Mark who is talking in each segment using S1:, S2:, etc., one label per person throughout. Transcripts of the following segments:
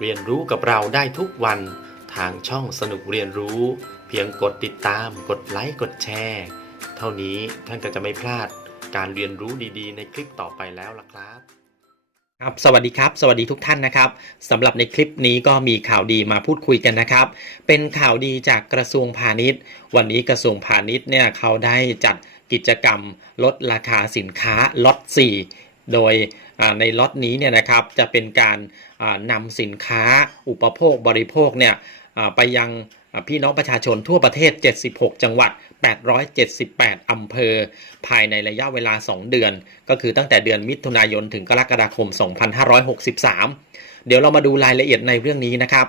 S1: เรียนรู้กับเราได้ทุกวันทางช่องสนุกเรียนรู้ เพียงกดติดตาม กดไลค์กดแชร์ เท่านี้ท่านก็จะไม่พลาดการเรียนรู้ดีๆ ในคลิปต่อไปแล้วล่ะครับครับสวัสดีครับ สวัสดีทุกท่านนะครับสำหรับในคลิปนี้ก็มีข่าวดีมาพูดคุยกันนะครับ เป็นข่าวดีจากกระทรวงพาณิชย์ วันนี้กระทรวงพาณิชย์เนี่ยเขาได้จัดกิจกรรมลดราคาสินค้าล็อต4 โดยในล็อตนี้เนี่ยนะครับจะเป็นการนำสินค้าอุปโภคบริโภคเนี่ยไปยัง พี่น้องประชาชนทั่วประเทศ 76 จังหวัด 878 อำเภอ ภายในระยะเวลา 2 เดือน ก็คือตั้งแต่เดือนมิถุนายนถึงกรกฎาคม 2563 เดี๋ยวเรามาดูรายละเอียดในเรื่องนี้นะครับ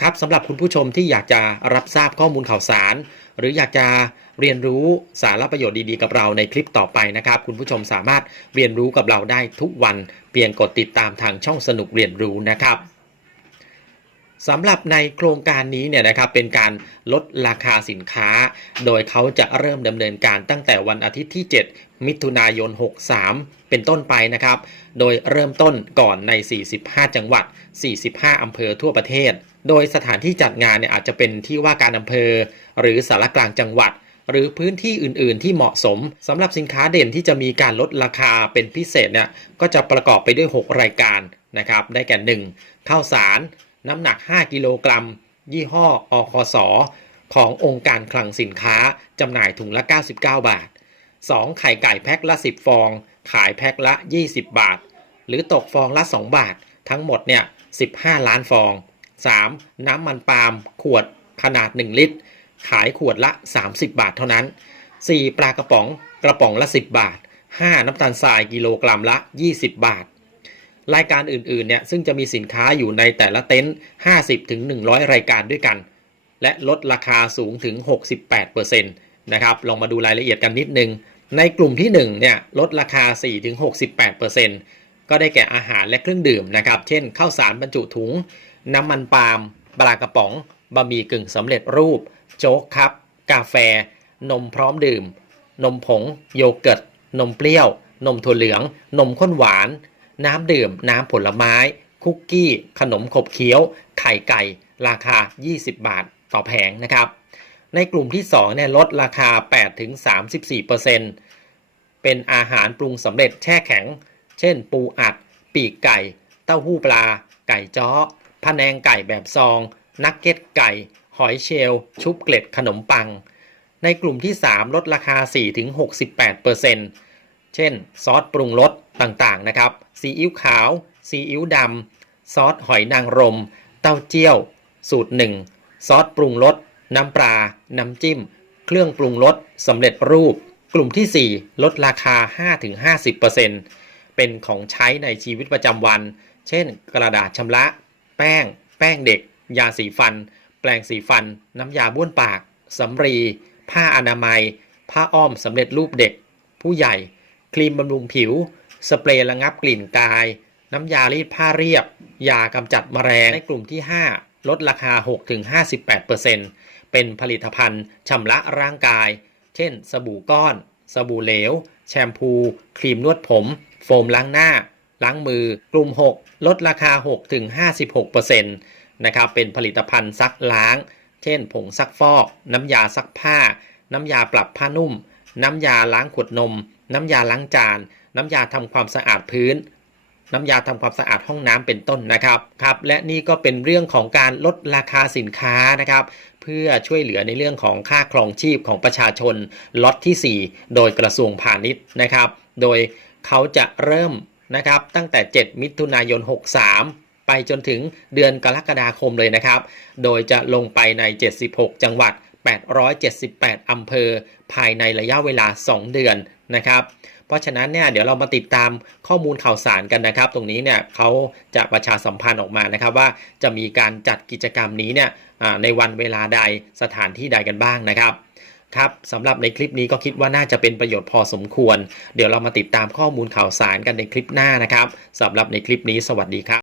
S1: ครับสำหรับคุณผู้ชมที่อยากจะรับทราบข้อมูลข่าวสาร หรืออยากจะเรียนรู้สาระประโยชน์ดีๆ กับเราในคลิปต่อไปนะครับ คุณผู้ชมสามารถเรียนรู้กับเราได้ทุกวัน เพียงกดติดตามทางช่องสนุกเรียนรู้นะครับ สำหรับในโครงการนี้เนี่ยนะครับเป็นการลดราคาสินค้า โดยเขาจะเริ่มดำเนินการตั้งแต่วันอาทิตย์ที่ 7 มิถุนายน 63 เป็นต้นไปนะครับ โดยเริ่มต้นก่อนใน 45 จังหวัด 45 อำเภอทั่วประเทศ โดยสถานที่จัดงานเนี่ยอาจจะเป็นที่ว่าการอำเภอ หรือสารกลางจังหวัด หรือพื้นที่อื่น ๆ ที่เหมาะสมสำหรับสินค้าเด่นที่จะมีการลดราคาเป็นพิเศษเนี่ยก็จะประกอบไปด้วย 6 รายการนะครับได้แก่ 1. ข้าวสารน้ำหนัก 5 กิโลกรัม ยี่ห้ออคสขององค์การคลังสินค้าจำหน่ายถุงละ 99 บาท 2. ไข่ไก่แพ็คละ 10 ฟอง ขายแพ็คละ 20 บาท หรือตกฟองละ 2 บาท ทั้งหมดเนี่ย 15 ล้านฟอง 3. น้ำมันปาล์มขวดขนาด 1 ลิตร ขายขวดละ 30 บาทเท่านั้น 4. ปลากระป๋องกระป๋องละ 10 บาท 5. น้ำตาลทรายกิโลกรัมละ 20 บาท รายการอื่นๆเนี่ยซึ่งจะมีสินค้าอยู่ในแต่ละเต็นท์50ถึง100 รายการด้วยกัน และลดราคาสูงถึง 68%นะครับลองมาดูรายละเอียดกันนิดนึง ในกลุ่มที่ 1 เนี่ยลดราคา 4-68%ก็ได้แก่อาหารและเครื่องดื่มนะครับ เช่นข้าวสารบรรจุถุง น้ำมันปาล์มปลากระป๋องบะหมี่กึ่งสำเร็จรูป โจ๊กครับ กาแฟ นมพร้อมดื่ม นมผง โยเกิร์ต นมเปรี้ยว นมถั่วเหลือง นมข้นหวาน น้ำดื่ม น้ำผลไม้ คุกกี้ ขนมขบเคี้ยว ไข่ไก่ ราคา 20 บาทต่อแผงนะครับ ในกลุ่มที่2เนี่ยลดราคา 8-34%เป็นอาหารปรุงสำเร็จแช่แข็ง เช่น ปูอัด ปีกไก่ เต้าหู้ปลา ไก่จ้อพะแนงไก่แบบซอง นักเก็ตไก่ หอยเชล ชุบเกล็ดขนมปัง ในกลุ่มที่ 3 ลดราคา 4-68%เช่น ซอสปรุงรส ต่างๆนะครับซีอิ๊วขาวซีอิ๊วดำซอสหอยนางรม เต้าเจี้ยว สูตร 1 ซอสปรุงรสน้ำปลา น้ำจิ้ม เครื่องปรุงรสสำเร็จรูป กลุ่มที่ 4 ลดราคา 5-50%เป็นของใช้ในชีวิตประจำวัน เช่น กระดาษชำระ แป้ง แป้งเด็ก ยาสีฟัน แปรงสีฟัน น้ำยาบ้วนปากสำลีผ้าอนามัย ผ้าอ้อมสำเร็จรูปเด็ก ผู้ใหญ่ ครีมบำรุงผิว สเปรย์ระงับกลิ่นกาย น้ำยารีดผ้าเรียบ ยากำจัดแมลงในกลุ่มที่ 5 ลดราคา 6-58%เป็นผลิตภัณฑ์ชำระร่างกาย เช่น สบู่ก้อน สบู่เหลว แชมพู ครีมนวดผม โฟมล้างหน้า ล้างมือ กลุ่ม 6 ลดราคา 6-56%นะครับเป็นผลิตภัณฑ์ซักล้าง เช่น ผงซักฟอก น้ำยาซักผ้า น้ำยาปรับผ้านุ่ม น้ำยาล้างขวดนม น้ำยาล้างจาน น้ำยาทำความสะอาดพื้น น้ำยาทำความสะอาดห้องน้ำเป็นต้นนะครับครับและนี่ก็เป็นเรื่องของการลดราคาสินค้านะครับ เพื่อช่วยเหลือในเรื่องของค่าครองชีพของประชาชนล็อตที่ 4 โดยกระทรวงพาณิชย์นะครับ โดยเขาจะเริ่มนะครับตั้งแต่ 7 มิถุนายน 63 ไปจนถึงเดือนกรกฎาคมเลยนะครับ โดยจะลงไปใน 76 จังหวัด 878 อำเภอ ภายในระยะเวลา 2 เดือนนะครับ เพราะฉะนั้นเนี่ยเดี๋ยวเรามาติดตามข้อมูลข่าวสารกันนะครับ ตรงนี้เนี่ยเขาจะประชาสัมพันธ์ออกมานะครับ ว่าจะมีการจัดกิจกรรมนี้เนี่ยในวันเวลาใดสถานที่ใดกันบ้างนะครับครับสำหรับในคลิปนี้ก็คิดว่าน่าจะเป็นประโยชน์พอสมควร เดี๋ยวเรามาติดตามข้อมูลข่าวสารกันในคลิปหน้านะครับสำหรับในคลิปนี้สวัสดีครับ